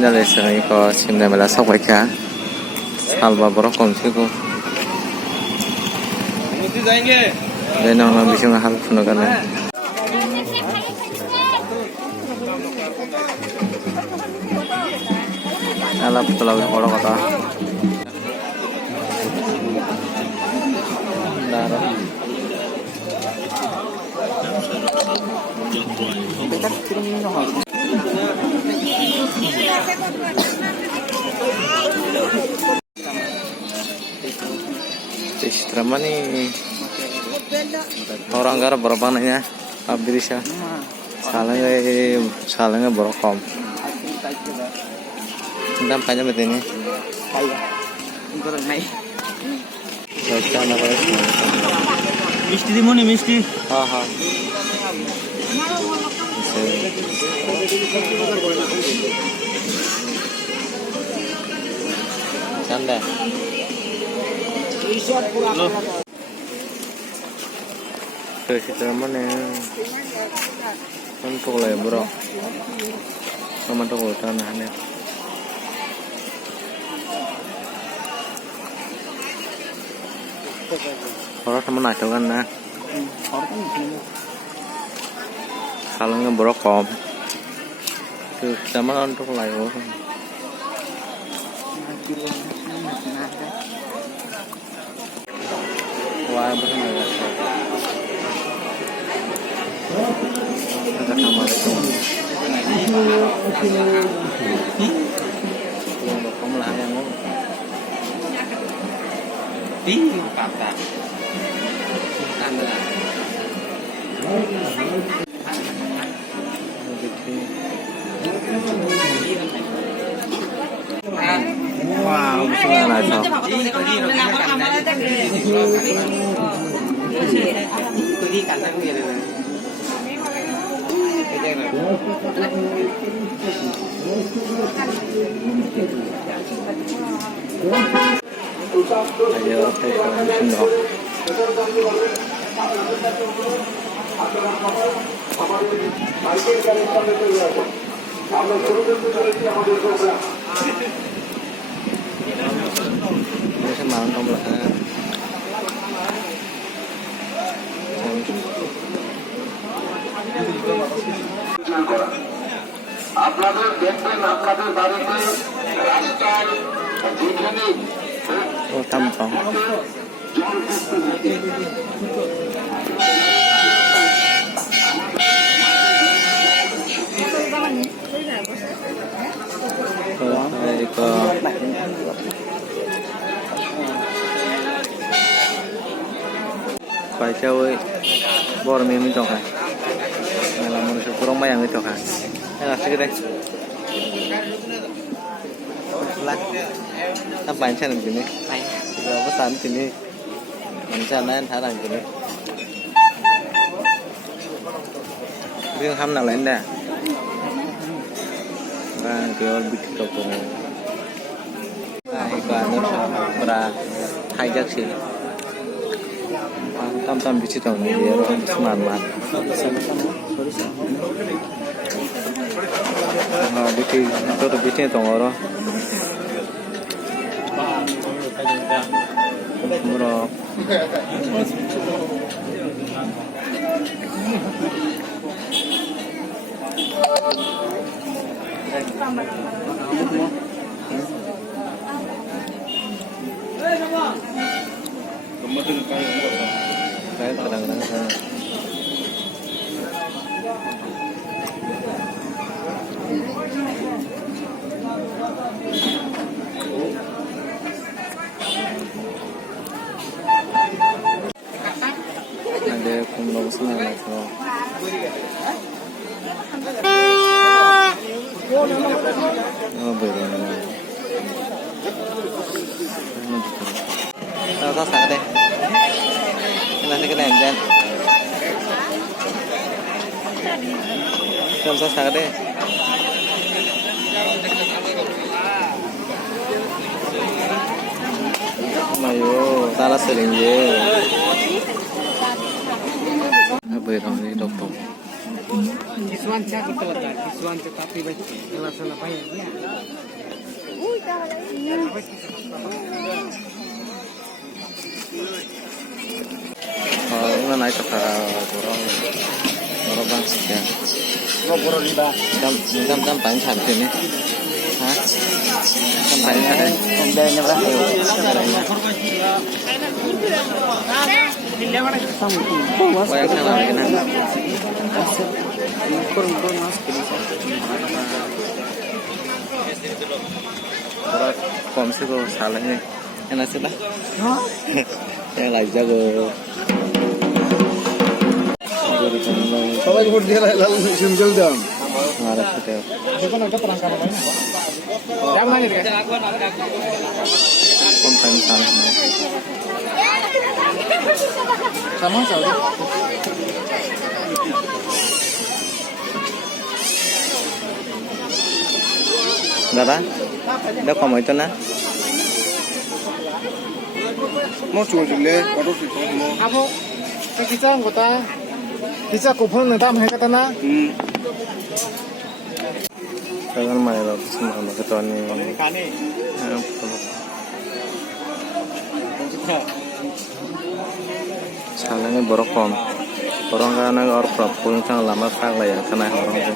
Finally, saya ko simna mela sok baca. Salba borok kongsi ko. Then orang bisa ngahal puno kan. Alap kalau borok kata. Darah. Drama nih orang gara berapa nanya abdirisha salangnya berokom tentang panjang betul ini मिष्टी दी मोनी मिष्टी हाँ हाँ चंदा drama nih untuk lah bro sama tuh tanahnya orang temen aja kan nah kalau ngebrokom tuh zaman untuk layu wah bener ya Assalamualaikum kamu lah yang ngomong di patah wow bisa lah ayo sendok ini semalam kamu lah আপনাদের দেখবেন আপনাদের বাড়িতে রাস্তার যেখানে oh tampang phải theo ơi bò là mình trồng hả này là một số kurang bayang itu kan ya sedikit deh lah apa yang channel gini kalau pesan sini rencana thả gini riêng ham nào lên đây và cái bikin toko iklan ber hijack sih tam bici tahu nih dia orang semangat bici itu bici tahu orang murah saya kadang-kadang ada kumbang senang itu oh beda tahu tak deh nanti kena enjan không sao sao deh mayo salah sering je apa ini dokter Kiswan cak itu ada, kiswan cak tapi baik, kelas apa ya? Ini naik ke borong bang sekian. Jam paling cantik nih. Hah? Jam paling cantik. Pembeliannya berapa? Yang salah lagi nih. Berat komisi kok salahnya. Enak sih lah. Yang lagi jago. সবাই vote দিয়ে simple দাম Ngarep gitu. এখন একটা perangkat namanya yang mana nih Komplain salah nih. sama saja Dada, udah kamu itu nah? mau jual dulu baru mau apa kita anggota kita kupon nanti apa kata na Jangan main lo sama ketuaan nih. Salahnya borokom. Borong karena orang pun jangan lama kang lah ya karena orang itu.